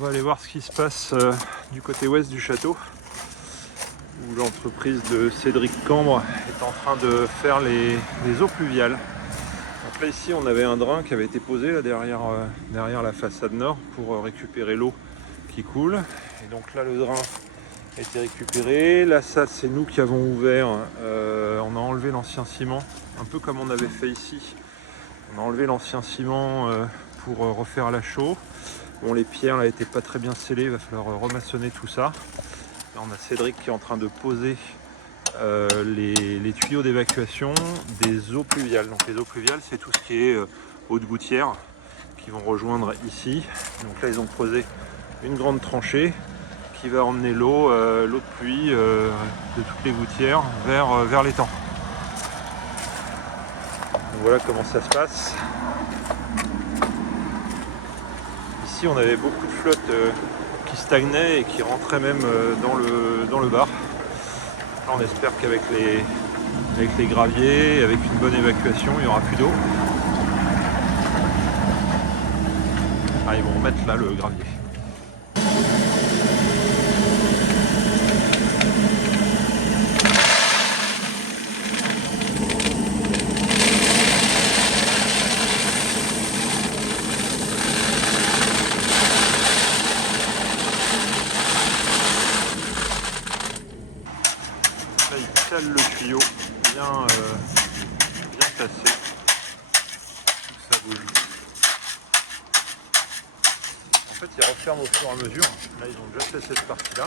va aller voir ce qui se passe du côté ouest du château, où l'entreprise de Cédric Cambre est en train de faire les eaux pluviales. Donc là ici on avait un drain qui avait été posé là, derrière la façade nord pour récupérer l'eau qui coule. Et donc là le drain a été récupéré. Là ça c'est nous qui avons ouvert, on a enlevé l'ancien ciment, un peu comme on avait fait ici. On a enlevé l'ancien ciment pour refaire la chaux. Bon, les pierres là n'étaient pas très bien scellées, il va falloir remaçonner tout ça. Là on a Cédric qui est en train de poser les tuyaux d'évacuation des eaux pluviales. Donc les eaux pluviales c'est tout ce qui est eau de gouttière qui vont rejoindre ici. Donc là ils ont creusé une grande tranchée qui va emmener l'eau de pluie de toutes les gouttières vers l'étang. Donc voilà comment ça se passe. Ici on avait beaucoup de flotte qui stagnait et qui rentrait même dans le bar. Là on espère qu'avec les graviers, avec une bonne évacuation, il n'y aura plus d'eau. Ah, ils vont remettre là le gravier. Là il cale le tuyau bien placé. Ça bouge. En fait ils referment au fur et à mesure. Là ils ont déjà fait cette partie là,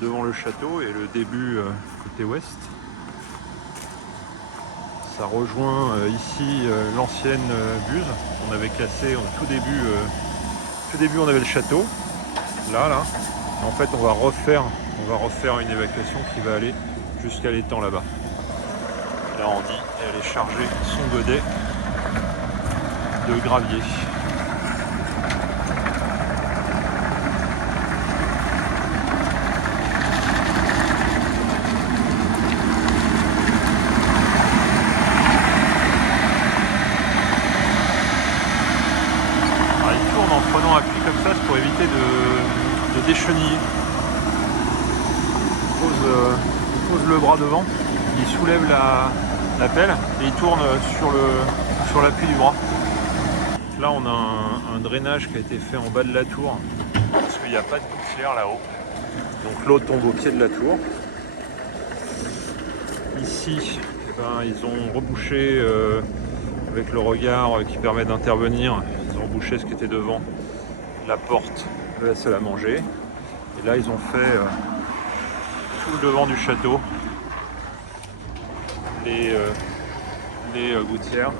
devant le château et le début côté ouest. Ça rejoint ici l'ancienne buse qu'on avait cassée au tout début on avait le château. Là. Et en fait on va refaire une évacuation qui va aller jusqu'à l'étang là-bas. Là on dit elle est chargée son godet de gravier. Alors, il tourne en prenant appui comme ça, c'est pour éviter de décheniller. Il pose le bras devant, il soulève la pelle et il tourne sur l'appui du bras. Là on a un drainage qui a été fait en bas de la tour parce qu'il n'y a pas de gouttière là-haut. Donc l'eau tombe au pied de la tour. Ici, ils ont rebouché avec le regard qui permet d'intervenir. Ils ont rebouché ce qui était devant la porte de la salle à manger. Et là ils ont fait tout le devant du château, les gouttières,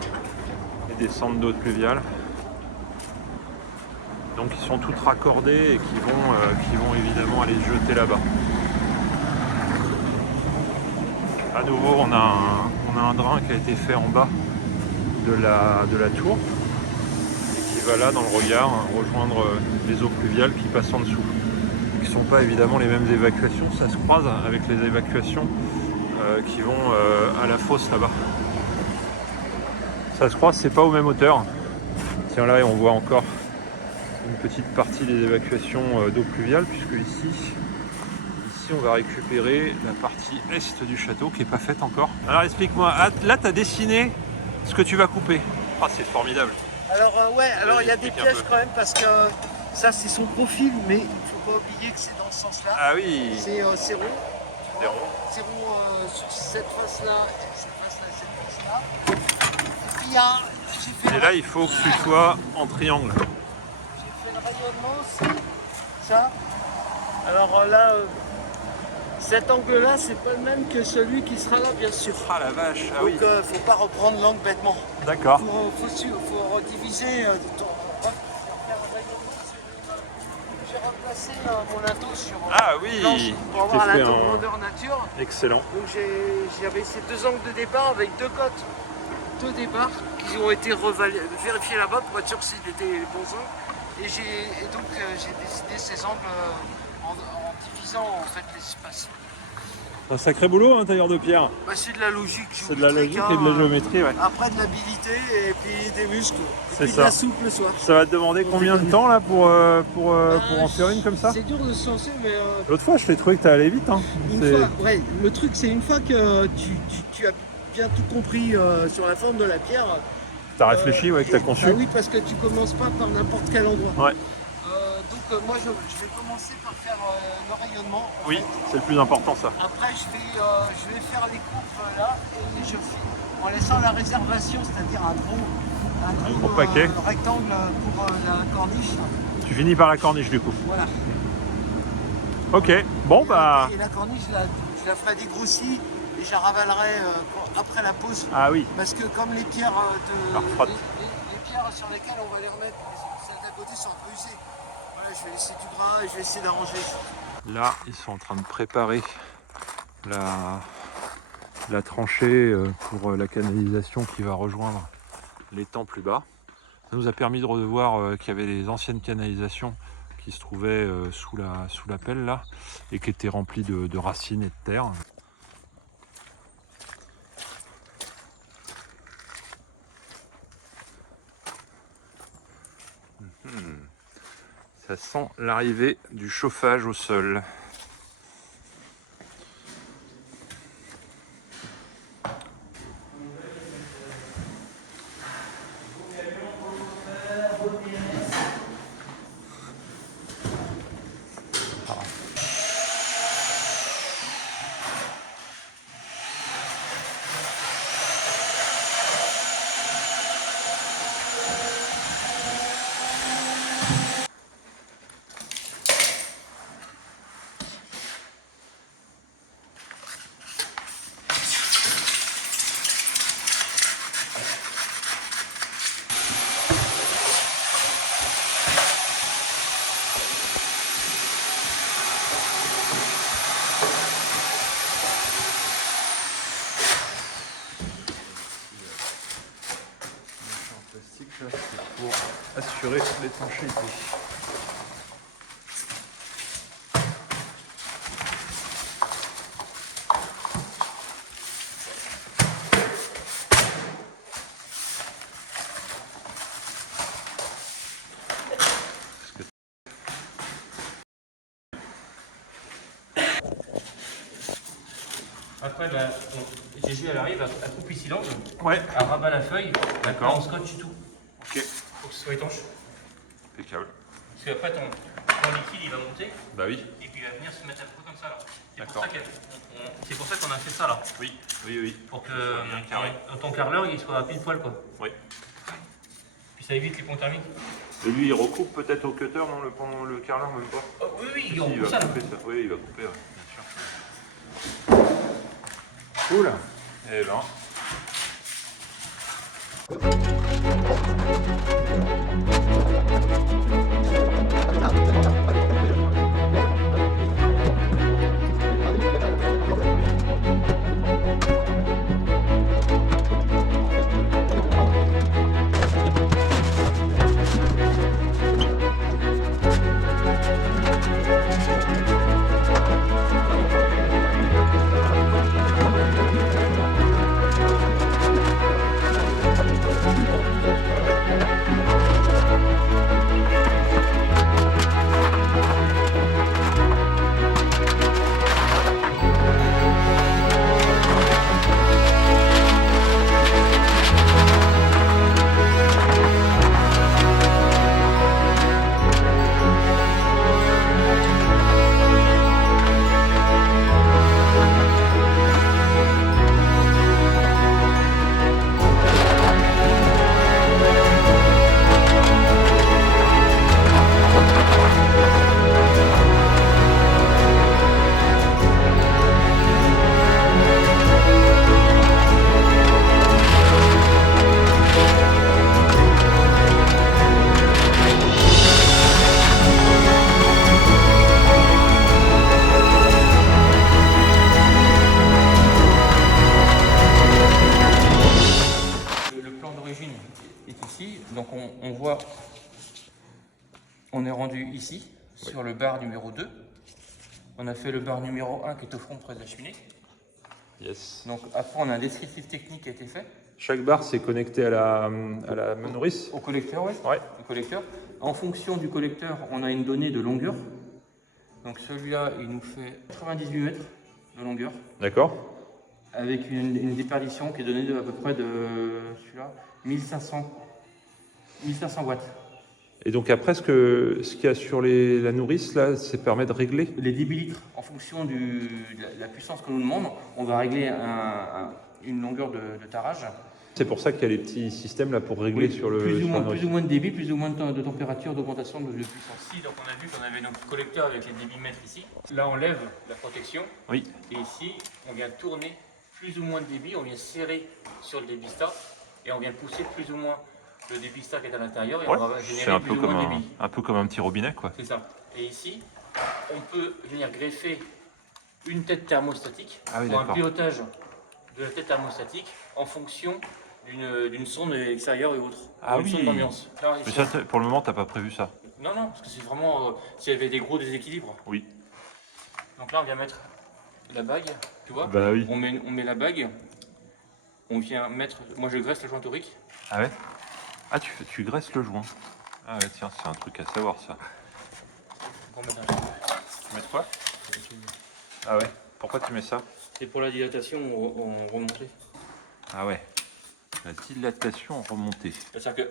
les descentes d'eau pluviale. Donc ils sont toutes raccordées et qui vont évidemment aller se jeter là-bas. À nouveau on a un drain qui a été fait en bas de la tour et qui va là dans le regard rejoindre les eaux pluviales qui passent en dessous. Qui ne sont pas évidemment les mêmes évacuations, ça se croise avec les évacuations qui vont à la fosse là-bas. Ça se croise, c'est pas aux mêmes hauteurs. Tiens là on voit encore une petite partie des évacuations d'eau pluviale, puisque ici on va récupérer la partie est du château qui n'est pas faite encore. Alors explique-moi, là tu as dessiné ce que tu vas couper. Ah c'est formidable. Alors alors il y a des pièges quand même parce que ça c'est son profil, mais il ne faut pas oublier que c'est dans ce sens-là. Ah oui. C'est rond. C'est rond. C'est rond sur cette face-là, cette face-là, cette face-là. Et puis j'ai fait. Et là il faut que tu sois en triangle. J'ai fait le rayonnement aussi. Ça. Alors là, cet angle-là, c'est pas le même que celui qui sera là, bien sûr. Ah la vache, ah Donc oui. faut pas reprendre l'angle bêtement. D'accord. Faut rediviser j'ai remplacé mon linteau sur Ah planche oui. pour avoir un linteau grandeur nature. Excellent. Donc j'avais ces deux angles de départ avec deux cotes de départ qui ont été vérifiés là-bas pour être sûr que c'était les bons angles. Et donc j'ai décidé ces angles en divisant en fait l'espace. Un sacré boulot, hein, tailleur de pierre. Bah, c'est de la logique. C'est de la logique et de la géométrie, ouais. Après de l'habilité et puis des muscles. Et C'est puis de ça. la soupe le soir. Ça va te demander combien de temps là pour en faire une comme ça? C'est dur de se lancer, mais L'autre fois, je t'ai trouvé que t'es allé vite. Hein. une fois, ouais, le truc c'est une fois que tu as bien tout compris sur la forme de la pierre. T'as réfléchi, ouais, que t'as conçu. Bah oui, parce que tu commences pas par n'importe quel endroit. Ouais. Donc moi je vais commencer par faire le rayonnement. Oui, c'est le plus important ça. Après je vais faire les coupes là et je fais en laissant la réservation, c'est-à-dire un gros paquet. rectangle pour la corniche. Tu finis par la corniche du coup. Voilà. Ok, bon bah. Et la corniche, je la ferai dégrossie et je la ravalerai après la pause. Ah oui. Parce que comme les pierres les pierres sur lesquelles on va les remettre, celles d'à côté sont un peu usées. Voilà, je vais laisser du gras et je vais essayer d'arranger. Là, ils sont en train de préparer la tranchée pour la canalisation qui va rejoindre l'étang plus bas. Ça nous a permis de revoir qu'il y avait les anciennes canalisations qui se trouvaient sous la pelle là et qui étaient remplies de racines et de terre. Ça sent l'arrivée du chauffage au sol. C'est pour assurer l'étanchéité. Après, Jésus elle arrive, à coupe ici l'angle, Ouais. elle rabat la feuille, D'accord. on scotche tout. Ok. Faut que ce soit étanche. Impeccable. Parce qu'après ton liquide il va monter Bah oui. et puis il va venir se mettre un peu comme ça là. D'accord. C'est pour ça qu'on a fait ça là. Oui, oui, oui. Pour que bien carré. ton carreleur il soit pile poil quoi. Oui. Puis ça évite les ponts thermiques. Et lui, il recoupe peut-être au cutter, non, le carreleur, même pas. Oh, oui, oui, Si, il il va ça là. couper ça. Oui, il va couper, ouais, bien sûr. Cool. Eh ben. Donc on voit, on est rendu ici, sur le bar numéro 2. On a fait le bar numéro 1 qui est au front près de la cheminée. Yes. Donc après, on a un descriptif technique qui a été fait. Chaque barre, c'est connecté à la nourrice. Au collecteur, ouais. Ouais. Au collecteur. En fonction du collecteur, on a une donnée de longueur. Donc celui-là, il nous fait 98 mètres de longueur. D'accord. Avec une déperdition qui est donnée de à peu près de celui-là 1500 watts. Et donc après, ce qu'il y a sur la nourrice, là, ça permet de régler. Les 10 millilitres, en fonction de la puissance que l'on demande, on va régler une longueur de tarage. C'est pour ça qu'il y a les petits systèmes là pour régler sur le. Plus ou sur la nourrice. moins de débit, plus ou moins de température, d'augmentation de puissance. Ici, donc on a vu qu'on avait notre collecteur avec les débitmètres ici. Là, on lève la protection. Oui. Et ici, on vient tourner plus ou moins de débit, on vient serrer sur le débistat et on vient pousser plus ou moins le débistat qui est à l'intérieur et Ouais. on va C'est générer un plus peu ou comme moins de débit. un peu comme un petit robinet, quoi. C'est ça. Et ici, on peut venir greffer une tête thermostatique Ah oui, pour un d'accord. pilotage de la tête thermostatique en fonction d'une sonde extérieure et autre. Ah Une oui. sonde d'ambiance. Là, Mais ici- ça, pour le moment, t'as pas prévu ça. Non, non, parce que c'est vraiment s'il y avait des gros déséquilibres. Oui. Donc là, on vient mettre la bague, tu vois. Bah oui. On met la bague, on vient mettre. Moi, je graisse le joint torique. Ah ouais. Ah, tu graisses le joint. Ah ouais, tiens, c'est un truc à savoir ça. On met Tu mets quoi? Ah ouais. Pourquoi tu mets ça? C'est pour la dilatation en remontée. Ah ouais. La dilatation remontée. C'est-à-dire que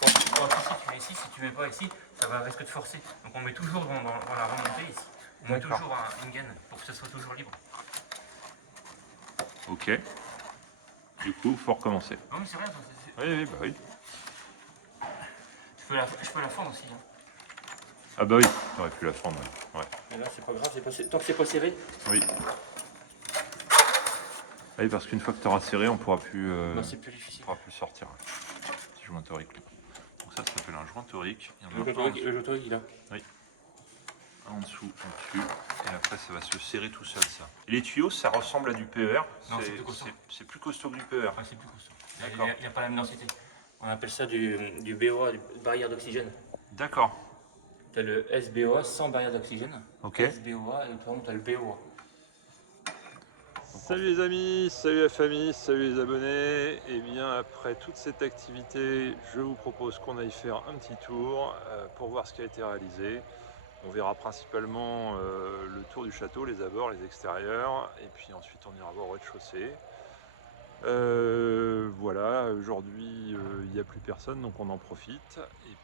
quand ici, tu mets ici, si tu mets pas ici, ça va risque de forcer. Donc on met toujours dans la remontée ici. On met D'accord. toujours une gaine pour que ça soit toujours libre. Ok. Du coup, faut recommencer. Non mais c'est rien, ça, Oui, oui, bah oui. je peux la fendre aussi. Hein. Ah bah oui, t'aurais pu la fendre. Ouais. Mais là c'est pas grave, tant que c'est pas serré. Oui. Ah oui, parce qu'une fois que tu auras serré, on pourra plus, Bah, c'est plus difficile. pourra plus le sortir. Petit joint torique. Donc ça s'appelle un joint torique. Il y en a Le un joint torique, il a. un en dessous, en dessus, et après ça va se serrer tout seul ça. Et les tuyaux, ça ressemble à du PER. Non, c'est plus costaud. C'est plus costaud que du PER. Ah, c'est plus costaud. D'accord. Il n'y a pas la même densité. On appelle ça du BOA, du barrière d'oxygène. D'accord. Tu as le SBOA sans barrière d'oxygène. Ok. SBOA et par exemple tu as le BOA. Salut les amis, salut la famille, salut les abonnés. Et bien après toute cette activité, je vous propose qu'on aille faire un petit tour pour voir ce qui a été réalisé. On verra principalement le tour du château, les abords, les extérieurs, et puis ensuite on ira voir au rez-de-chaussée. Voilà, aujourd'hui il n'y a plus personne, donc on en profite. Et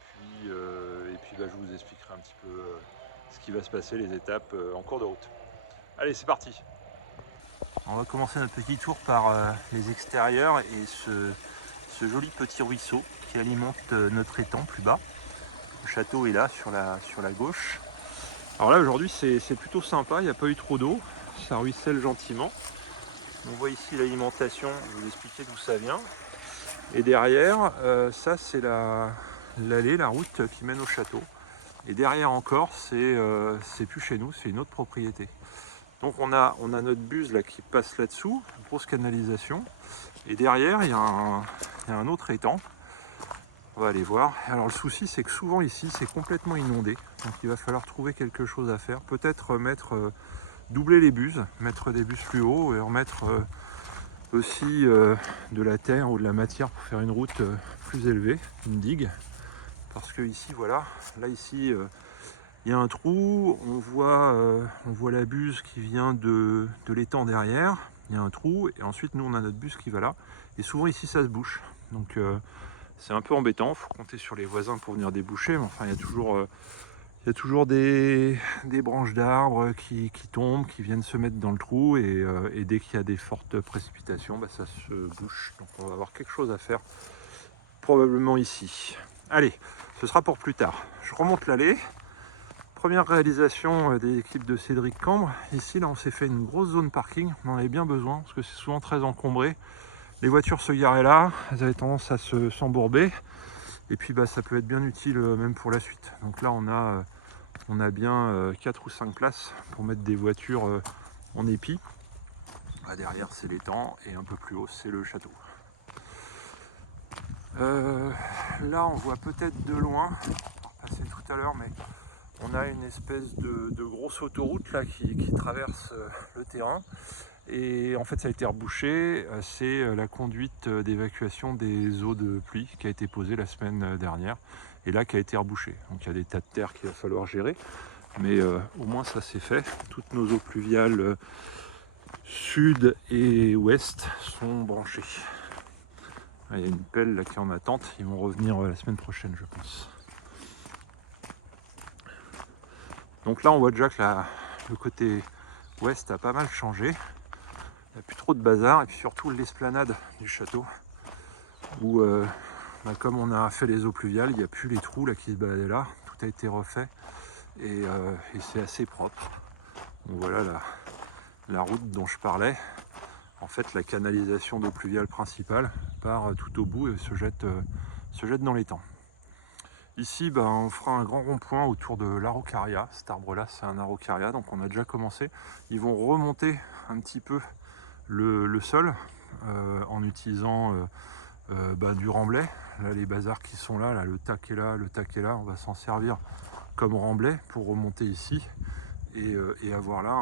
puis je vous expliquerai un petit peu ce qui va se passer, les étapes en cours de route. Allez, c'est parti! On va commencer notre petit tour par les extérieurs et ce joli petit ruisseau qui alimente notre étang plus bas. Le château est là sur la gauche. Alors là aujourd'hui c'est plutôt sympa, il n'y a pas eu trop d'eau, ça ruisselle gentiment. On voit ici l'alimentation, je vais vous expliquer d'où ça vient. Et derrière, ça c'est l'allée, la route qui mène au château. Et derrière encore, c'est plus chez nous, c'est une autre propriété. Donc on a notre buse là qui passe là-dessous, une grosse canalisation. Et derrière, il y a un autre étang. On va aller voir. Alors le souci, c'est que souvent ici, c'est complètement inondé. Donc il va falloir trouver quelque chose à faire. Peut-être doubler les buses, mettre des buses plus haut et remettre aussi de la terre ou de la matière pour faire une route plus élevée, une digue. Parce que ici, voilà, là ici, il y a un trou, on voit la buse qui vient de l'étang derrière, il y a un trou, et ensuite nous on a notre buse qui va là. Et souvent ici ça se bouche. Donc c'est un peu embêtant, il faut compter sur les voisins pour venir déboucher, mais enfin il y a toujours des branches d'arbres qui tombent, qui viennent se mettre dans le trou, et dès qu'il y a des fortes précipitations, bah, ça se bouche. Donc on va avoir quelque chose à faire probablement ici. Allez, ce sera pour plus tard. Je remonte l'allée. Première réalisation des équipes de Cédric Cambre. Ici, là, on s'est fait une grosse zone parking. On en avait bien besoin parce que c'est souvent très encombré. Les voitures se garaient là, elles avaient tendance à s'embourber. Et puis, bah, ça peut être bien utile même pour la suite. Donc là, on a bien 4 ou 5 places pour mettre des voitures en épi. Là, derrière, c'est l'étang et un peu plus haut, c'est le château. Là, on voit peut-être de loin, on va passer tout à l'heure, mais on a une espèce de grosse autoroute là qui traverse le terrain. Et en fait ça a été rebouché, c'est la conduite d'évacuation des eaux de pluie qui a été posée la semaine dernière et là qui a été rebouché. Donc il y a des tas de terre qu'il va falloir gérer, mais au moins ça c'est fait. Toutes nos eaux pluviales sud et ouest sont branchées. Il y a une pelle là qui est en attente, ils vont revenir la semaine prochaine je pense. Donc là on voit déjà que le côté ouest a pas mal changé. Il n'y a plus trop de bazar et puis surtout l'esplanade du château où comme on a fait les eaux pluviales, il n'y a plus les trous là qui se baladaient là, tout a été refait et c'est assez propre. Donc voilà la route dont je parlais. En fait la canalisation d'eau pluviale principale part tout au bout et se jette dans l'étang. Ici on fera un grand rond-point autour de l'araucaria. Cet arbre là c'est un araucaria, donc on a déjà commencé. Ils vont remonter un petit peu le sol en utilisant du remblai. Là les bazars qui sont là, le tac est là, on va s'en servir comme remblai pour remonter ici et avoir là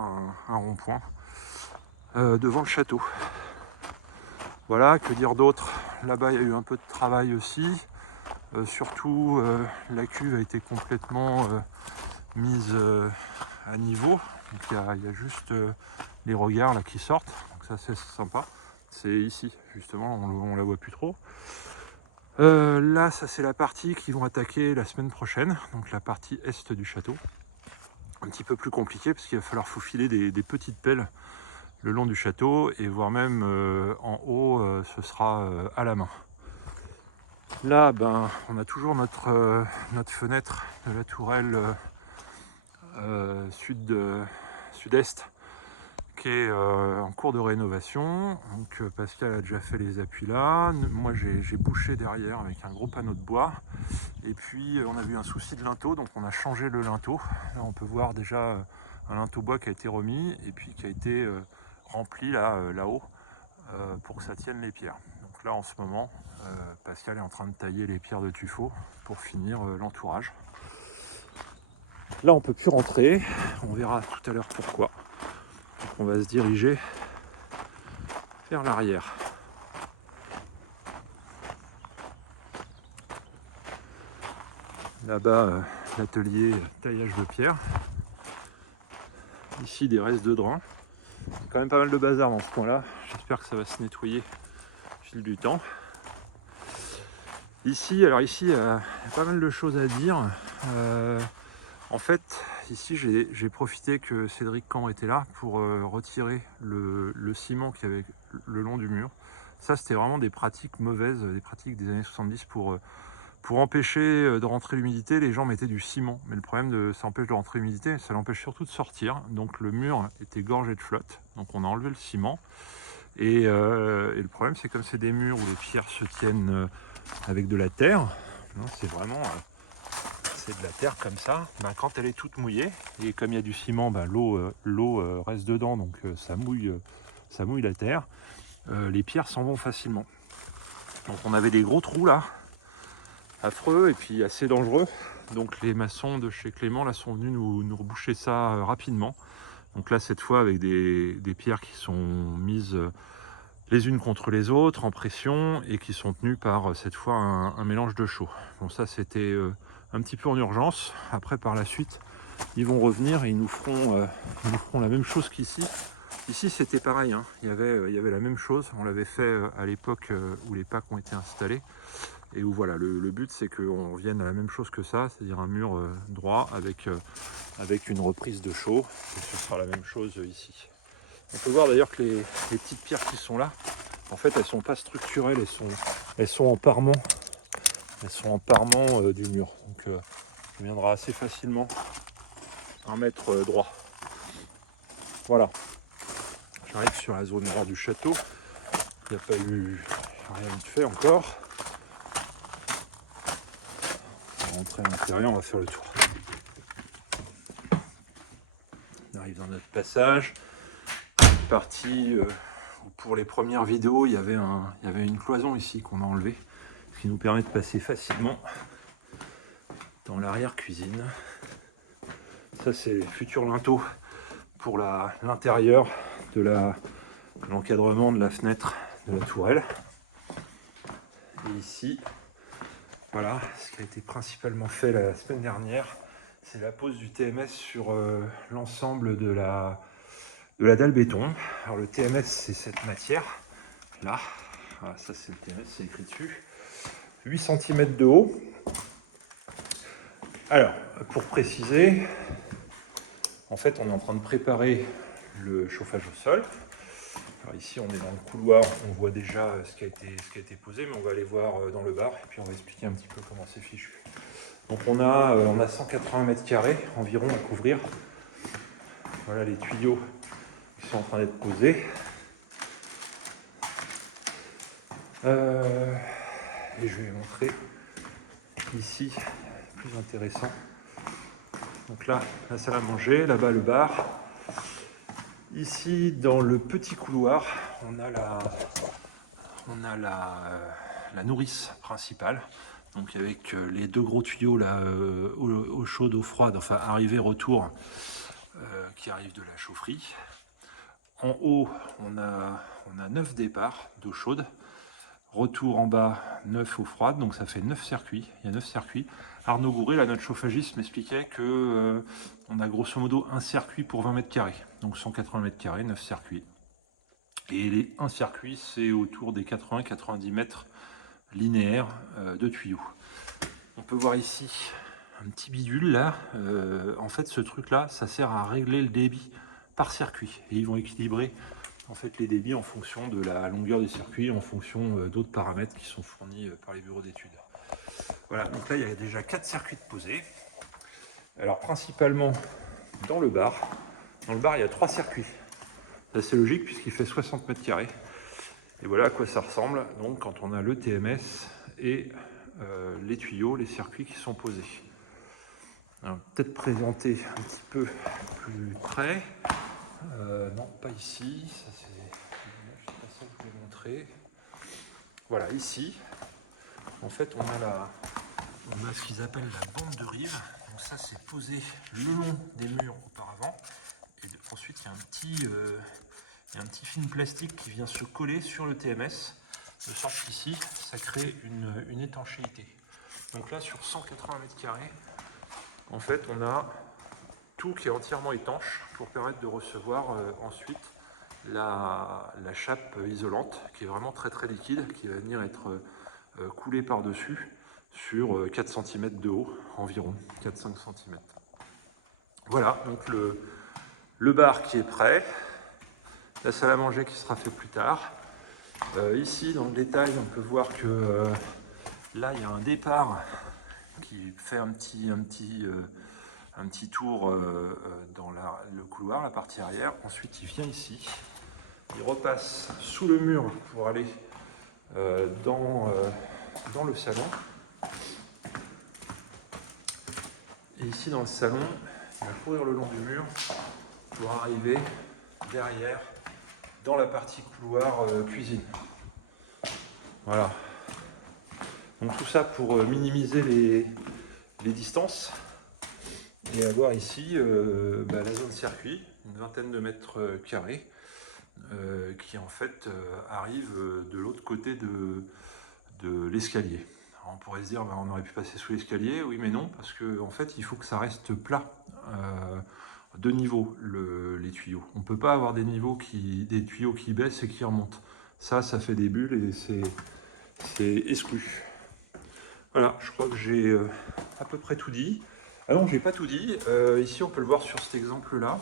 un rond-point devant le château. Voilà, que dire d'autre? Là-bas il y a eu un peu de travail aussi, surtout la cuve a été complètement mise à niveau, donc il y a juste les regards là qui sortent, donc ça c'est sympa. C'est ici justement, on la voit plus trop. Là ça c'est la partie qu'ils vont attaquer la semaine prochaine, donc la partie est du château. Un petit peu plus compliqué parce qu'il va falloir faufiler des petites pelles le long du château et voire même en haut ce sera à la main. Là on a toujours notre fenêtre de la tourelle sud-est qui est en cours de rénovation. Donc Pascal a déjà fait les appuis là. Moi j'ai bouché derrière avec un gros panneau de bois. Et puis on a eu un souci de linteau, donc on a changé le linteau. Là on peut voir déjà un linteau bois qui a été remis et puis qui a été rempli là-haut pour que ça tienne les pierres. Donc là en ce moment Pascal est en train de tailler les pierres de tuffeau pour finir l'entourage. Là on peut plus rentrer, on verra tout à l'heure pourquoi. Donc on va se diriger vers l'arrière. Là-bas l'atelier taillage de pierre. Ici des restes de drain. Il y a quand même pas mal de bazar dans ce coin là. J'espère que ça va se nettoyer au fil du temps. Ici, il y a pas mal de choses à dire. En fait, ici j'ai profité que Cédric Cambre était là pour retirer le ciment qu'il y avait le long du mur. Ça c'était vraiment des pratiques mauvaises, des pratiques des années 70 pour empêcher de rentrer l'humidité. Les gens mettaient du ciment, mais le problème ça empêche de rentrer l'humidité, ça l'empêche surtout de sortir. Donc le mur était gorgé de flotte, donc on a enlevé le ciment. Et le problème c'est comme c'est des murs où les pierres se tiennent avec de la terre, c'est vraiment c'est de la terre comme ça, quand elle est toute mouillée et comme il y a du ciment, l'eau reste dedans, donc ça mouille la terre, les pierres s'en vont facilement. Donc on avait des gros trous là, affreux et puis assez dangereux, donc les maçons de chez Clément là sont venus nous reboucher ça rapidement. Donc là cette fois avec des pierres qui sont mises les unes contre les autres en pression et qui sont tenues par cette fois un mélange de chaux. Bon ça c'était un petit peu en urgence. Après par la suite ils vont revenir et ils nous feront la même chose qu'ici. Ici c'était pareil, hein. Il y avait la même chose, on l'avait fait à l'époque où les packs ont été installés. Et où voilà, le but c'est qu'on revienne à la même chose que ça, c'est-à-dire un mur droit avec une reprise de chaux. Et ce sera la même chose ici. On peut voir d'ailleurs que les petites pierres qui sont là, en fait elles sont pas structurelles, elles sont en parement. Elles sont en parement du mur. Donc on viendra assez facilement un mètre droit. Voilà. J'arrive sur la zone nord du château. Il n'y a pas eu rien de fait encore. On va rentrer à l'intérieur, on va faire le tour. On arrive dans notre passage. Partie où pour les premières vidéos, il y avait une cloison ici qu'on a enlevée, ce qui nous permet de passer facilement dans l'arrière-cuisine. Ça c'est les futurs linteaux pour l'intérieur de l'encadrement de la fenêtre de la tourelle. Et ici, voilà, ce qui a été principalement fait la semaine dernière, c'est la pose du TMS sur l'ensemble de la dalle béton. Alors le TMS, c'est cette matière là. Voilà, ça c'est le TMS, c'est écrit dessus. 8 cm de haut. Alors, pour préciser, en fait, on est en train de préparer le chauffage au sol. Alors ici, on est dans le couloir, on voit déjà ce qui a été posé, mais on va aller voir dans le bar et puis on va expliquer un petit peu comment c'est fichu. Donc on a 180 mètres carrés environ à couvrir. Voilà les tuyaux qui sont en train d'être posés. Et je vais montrer ici, plus intéressant. Donc là, la salle à manger, là-bas le bar. Ici, dans le petit couloir, on a la nourrice principale. Donc avec les deux gros tuyaux là, eau chaude, eau froide, enfin arrivée, retour, qui arrivent de la chaufferie. En haut, on a 9 départs d'eau chaude. Retour en bas, 9 eau froide, donc ça fait 9 circuits. Il y a 9 circuits. Arnaud Gouret, là, notre chauffagiste, m'expliquait que on a grosso modo un circuit pour 20 mètres carrés. Donc 180 mètres carrés, 9 circuits. Et un circuit, c'est autour des 80-90 mètres linéaires de tuyaux. On peut voir ici un petit bidule là. En fait, ce truc-là, ça sert à régler le débit par circuit. Et ils vont équilibrer en fait les débits en fonction de la longueur du circuit, en fonction d'autres paramètres qui sont fournis par les bureaux d'études. Voilà, donc là il y a déjà 4 circuits de posés. Alors principalement dans le bar. Dans le bar il y a 3 circuits. C'est assez logique puisqu'il fait 60 mètres carrés. Et voilà à quoi ça ressemble donc quand on a le TMS et les tuyaux, les circuits qui sont posés. Alors peut-être présenter un petit peu plus près. Non, pas ici. Ça, c'est pas ça que je voulais montrer. Voilà, ici, en fait, on a ce qu'ils appellent la bande de rive. Donc ça, c'est posé le long des murs auparavant. Et ensuite, il y a un petit film plastique qui vient se coller sur le TMS, de sorte qu'ici, ça crée une étanchéité. Donc là, sur 180 mètres carrés, en fait, on a tout qui est entièrement étanche pour permettre de recevoir ensuite la chape isolante qui est vraiment très très liquide, qui va venir être coulée par-dessus sur 4 cm de haut environ, 4-5 cm. Voilà, donc le bar qui est prêt, la salle à manger qui sera faite plus tard. Ici, dans le détail, on peut voir que là, il y a un départ qui fait un petit tour dans le couloir, la partie arrière. Ensuite, il vient ici. Il repasse sous le mur pour aller dans le salon. Et ici, dans le salon, il va courir le long du mur pour arriver derrière dans la partie couloir cuisine. Voilà. Donc tout ça pour minimiser les distances et avoir ici la zone circuit, une vingtaine de mètres carrés, qui en fait arrive de l'autre côté de l'escalier. On pourrait se dire on aurait pu passer sous l'escalier, oui mais non, parce que en fait il faut que ça reste plat de niveau les tuyaux. On ne peut pas avoir des tuyaux qui baissent et qui remontent. Ça fait des bulles et c'est exclu. Voilà, je crois que j'ai à peu près tout dit. Ah non, j'ai pas tout dit. Ici, on peut le voir sur cet exemple-là,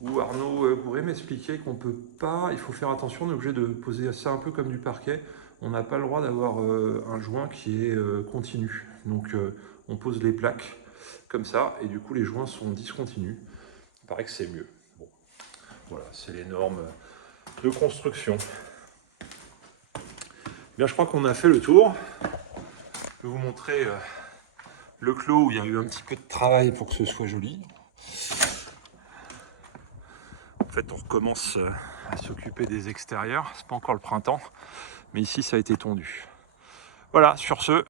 où Arnaud Gouret m'expliquait qu'on peut pas, il faut faire attention, on est obligé de poser ça un peu comme du parquet. On n'a pas le droit d'avoir un joint qui est continu. Donc, on pose les plaques comme ça, et du coup, les joints sont discontinus. Il paraît que c'est mieux. Bon, voilà, c'est les normes de construction. Bien, je crois qu'on a fait le tour. Je vais vous montrer le clos où il y a eu un petit peu de travail pour que ce soit joli. En fait, on recommence à s'occuper des extérieurs. C'est pas encore le printemps, mais ici, ça a été tondu. Voilà, sur ce,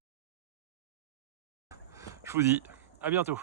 je vous dis à bientôt.